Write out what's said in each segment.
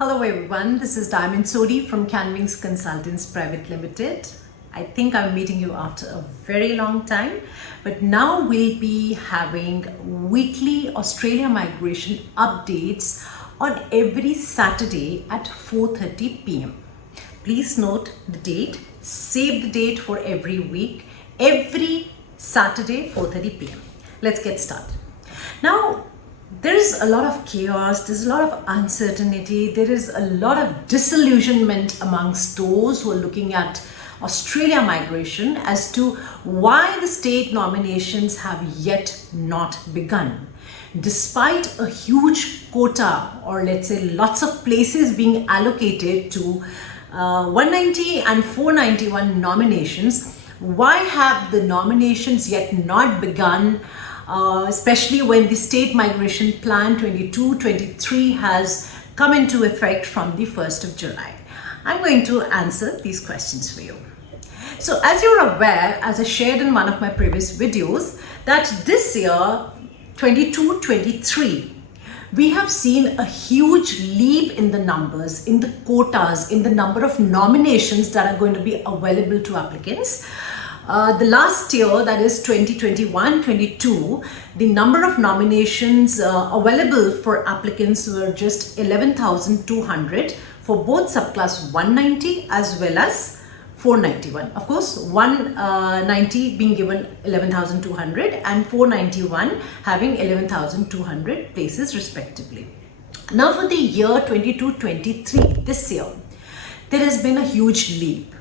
Hello everyone, this is Sodhi from CAAN Wings Consultants Private Limited. I think I'm meeting you after a very long time, but now we'll be having weekly Australia migration updates on every Saturday at 4:30 p.m. Please note the date, save the date for every week, every Saturday 4:30 p.m. Let's get started. Now, there is a lot of chaos, there's a lot of uncertainty, there is a lot of disillusionment amongst those who are looking at Australia migration as to why the state nominations have yet not begun. Despite a huge quota, or let's say lots of places being allocated to 190 and 491 nominations, why have the nominations yet not begun? Especially when the State Migration Plan 22-23 has come into effect from the 1st of July. I'm going to answer these questions for you. So as you're aware, as I shared in one of my previous videos, that this year, 22-23, we have seen a huge leap in the numbers, in the quotas, in the number of nominations that are going to be available to applicants. The last year, that is 2021-22, the number of nominations available for applicants were just 11,200 for both subclass 190 as well as 491. Of course, 190 being given 11,200 and 491 having 11,200 places respectively. Now for the year 22-23, this year, there has been a huge leap.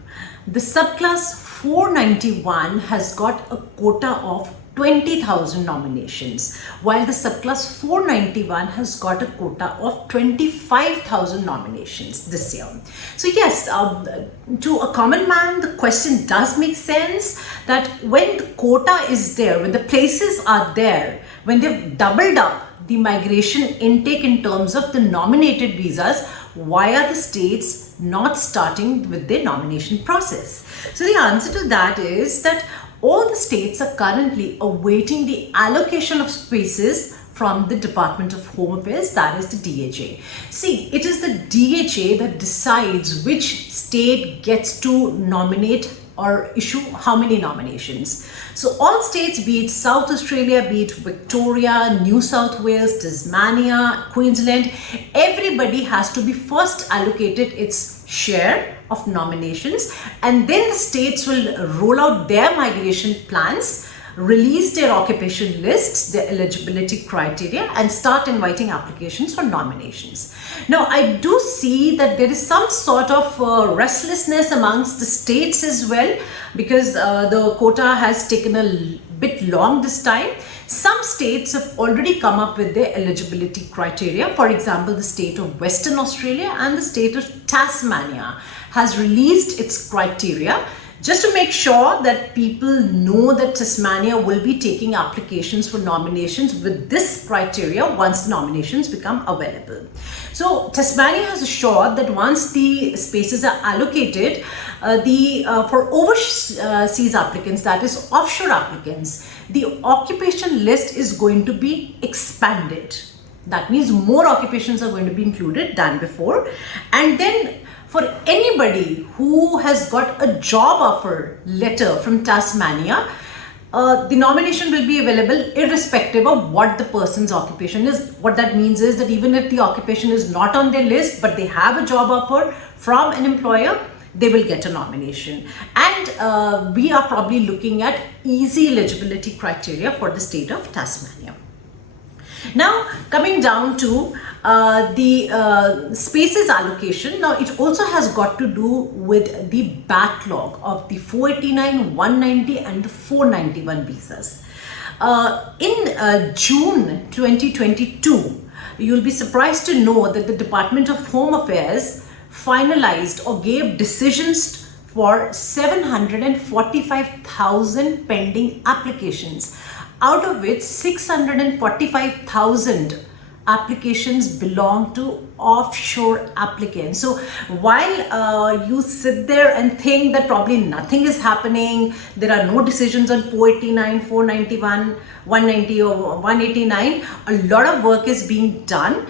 The subclass 491 has got a quota of 20,000 nominations, while the subclass 491 has got a quota of 25,000 nominations this year. So yes, to a common man, the question does make sense that when the quota is there, when the places are there, when they've doubled up the migration intake in terms of the nominated visas, why are the states not starting with their nomination process? So the answer to that is that all the states are currently awaiting the allocation of spaces from the Department of Home Affairs, that is the DHA. See, it is the DHA that decides which state gets to nominate or issue how many nominations. So all states, be it South Australia, be it Victoria, New South Wales, Tasmania, Queensland, everybody has to be first allocated its share of nominations, and then the states will roll out their migration plans, release their occupation lists, their eligibility criteria, and start inviting applications for nominations. Now, I do see that there is some sort of restlessness amongst the states as well, because the quota has taken a bit long this time. Some states have already come up with their eligibility criteria. For example, the state of Western Australia and the state of Tasmania has released its criteria, just to make sure that people know that Tasmania will be taking applications for nominations with this criteria once the nominations become available. So Tasmania has assured that once the spaces are allocated, for overseas applicants, that is offshore applicants, the occupation list is going to be expanded. That means more occupations are going to be included than before. And then for anybody who has got a job offer letter from Tasmania, the nomination will be available irrespective of what the person's occupation is. What that means is that even if the occupation is not on their list, but they have a job offer from an employer, they will get a nomination. And we are probably looking at easy eligibility criteria for the state of Tasmania. Now, coming down to the spaces allocation, now it also has got to do with the backlog of the 489, 190 and the 491 visas. In June 2022, you'll be surprised to know that the Department of Home Affairs finalized or gave decisions for 745,000 pending applications, out of which 645,000 applications belong to offshore applicants. So while you sit there and think that probably nothing is happening, there are no decisions on 489, 491, 190 or 189, a lot of work is being done.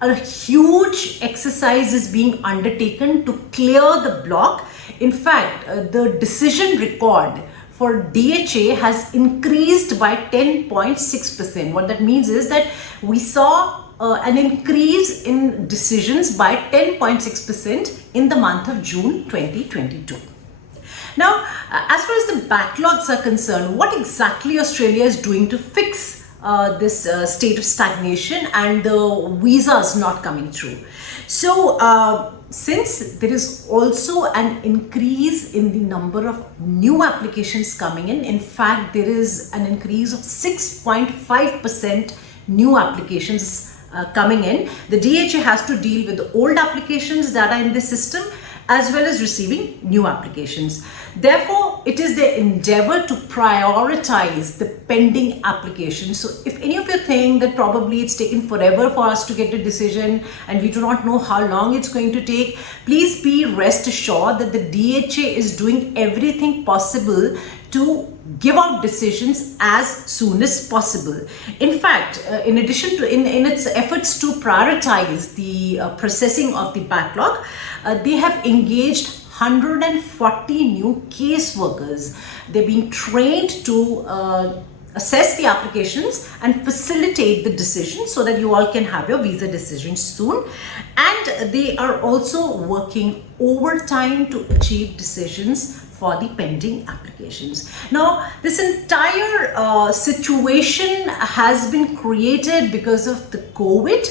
a huge exercise is being undertaken to clear the block. In fact, the decision record for DHA has increased by 10.6%. What that means is that we saw an increase in decisions by 10.6% in the month of June 2022. Now, as far as the backlogs are concerned, what exactly Australia is doing to fix this state of stagnation and the visas not coming through? So, since there is also an increase in the number of new applications coming in fact, there is an increase of 6.5% new applications coming in. The DHA has to deal with the old applications that are in the system as well as receiving new applications. Therefore, it is their endeavor to prioritize the pending applications. So if any of you think that probably it's taken forever for us to get a decision and we do not know how long it's going to take, please be rest assured that the DHA is doing everything possible to give out decisions as soon as possible. In fact, in addition to in its efforts to prioritize the processing of the backlog, they have engaged 140 new caseworkers. They're being trained to assess the applications and facilitate the decision so that you all can have your visa decision soon. And they are also working overtime to achieve decisions for the pending applications. Now, this entire situation has been created because of the COVID.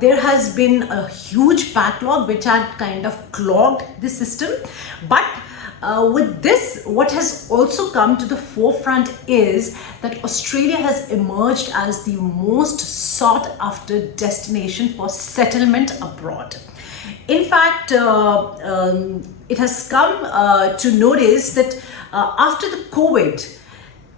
There has been a huge backlog which had kind of clogged the system. But with this, what has also come to the forefront is that Australia has emerged as the most sought after destination for settlement abroad. In fact, it has come to notice that after the COVID,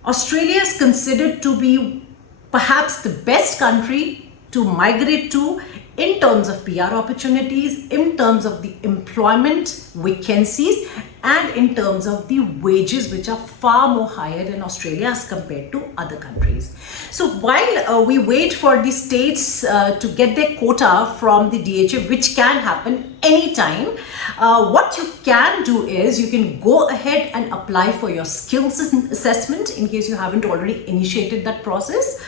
Australia is considered to be perhaps the best country to migrate to in terms of PR opportunities, in terms of the employment vacancies, and in terms of the wages, which are far more higher in Australia as compared to other countries. So while we wait for the states to get their quota from the DHA, which can happen anytime, what you can do is you can go ahead and apply for your skills assessment in case you haven't already initiated that process.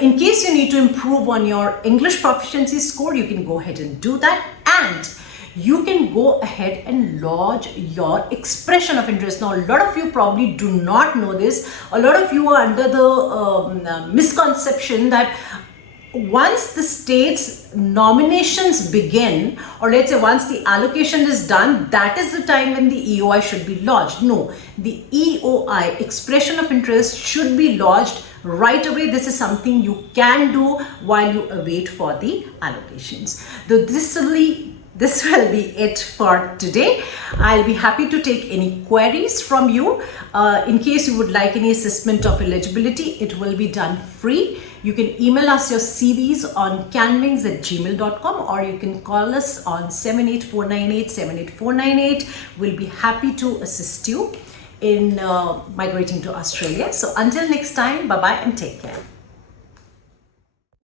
In case you need to improve on your English proficiency score, you can go ahead and do that, and you can go ahead and lodge your expression of interest. Now, a lot of you probably do not know this. A lot of you are under the misconception that once the state's nominations begin, or let's say once the allocation is done, that is the time when the EOI should be lodged. No, the EOI, expression of interest, should be lodged right away. This is something you can do while you await for the allocations. This will be it for today. I'll be happy to take any queries from you. In case you would like any assessment of eligibility, it will be done free. You can email us your CVs on CaanWings@gmail.com, or you can call us on 78498. We'll be happy to assist you in migrating to Australia. So until next time, bye-bye and take care.